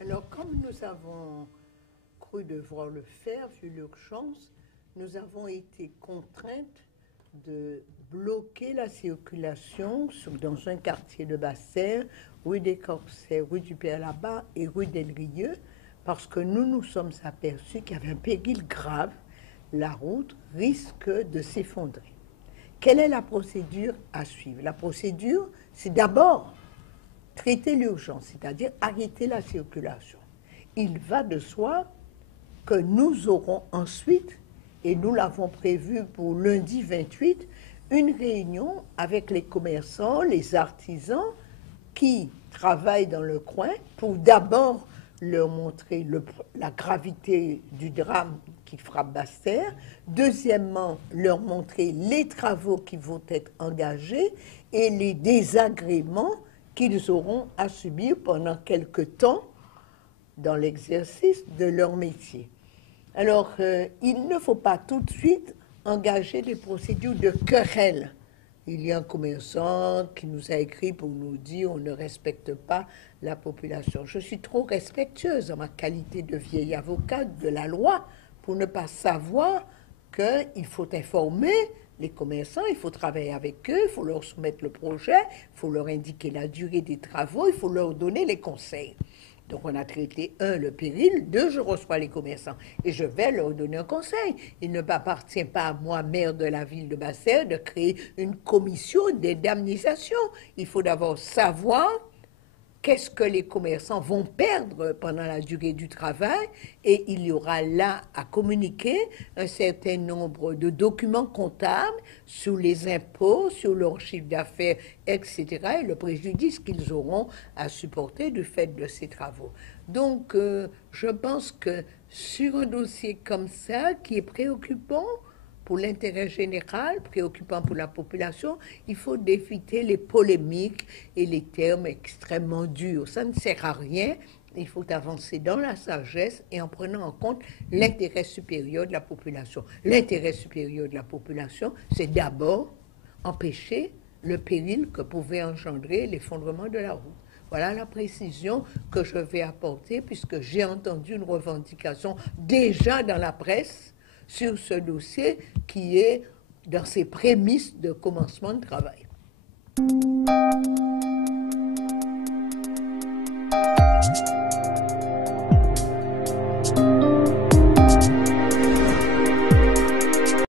Alors, comme nous avons cru devoir le faire, vu l'urgence, nous avons été contraintes de bloquer la circulation dans un quartier de Basse-Terre, rue des Corsaires, rue du Père-Labat et rue d'Endrieux, parce que nous nous sommes aperçus qu'il y avait un péril grave. La route risque de s'effondrer. Quelle est la procédure à suivre? La procédure, c'est d'abord traiter l'urgence, c'est-à-dire arrêter la circulation. Il va de soi que nous aurons ensuite, et nous l'avons prévu pour lundi 28, une réunion avec les commerçants, les artisans qui travaillent dans le coin pour d'abord leur montrer la gravité du drame qui frappe Basse-Terre, deuxièmement, leur montrer les travaux qui vont être engagés et les désagréments qu'ils auront à subir pendant quelque temps dans l'exercice de leur métier. Alors, il ne faut pas tout de suite engager des procédures de querelle. Il y a un commerçant qui nous a écrit pour nous dire on ne respecte pas la population. Je suis trop respectueuse en ma qualité de vieille avocate de la loi pour ne pas savoir qu'il faut informer les commerçants, il faut travailler avec eux, il faut leur soumettre le projet, il faut leur indiquer la durée des travaux, il faut leur donner les conseils. Donc on a traité, un, le péril, deux, je reçois les commerçants et je vais leur donner un conseil. Il ne m'appartient pas à moi, maire de la ville de Basse-Terre, de créer une commission d'indemnisation. Il faut d'abord savoir qu'est-ce que les commerçants vont perdre pendant la durée du travail et il y aura là à communiquer un certain nombre de documents comptables sur les impôts, sur leur chiffre d'affaires, etc. et le préjudice qu'ils auront à supporter du fait de ces travaux. Donc, je pense que sur un dossier comme ça, qui est préoccupant, pour l'intérêt général, préoccupant pour la population, il faut éviter les polémiques et les termes extrêmement durs. Ça ne sert à rien. Il faut avancer dans la sagesse et en prenant en compte l'intérêt supérieur de la population. L'intérêt supérieur de la population, c'est d'abord empêcher le péril que pouvait engendrer l'effondrement de la route. Voilà la précision que je vais apporter puisque j'ai entendu une revendication déjà dans la presse sur ce dossier qui est dans ses prémices de commencement de travail.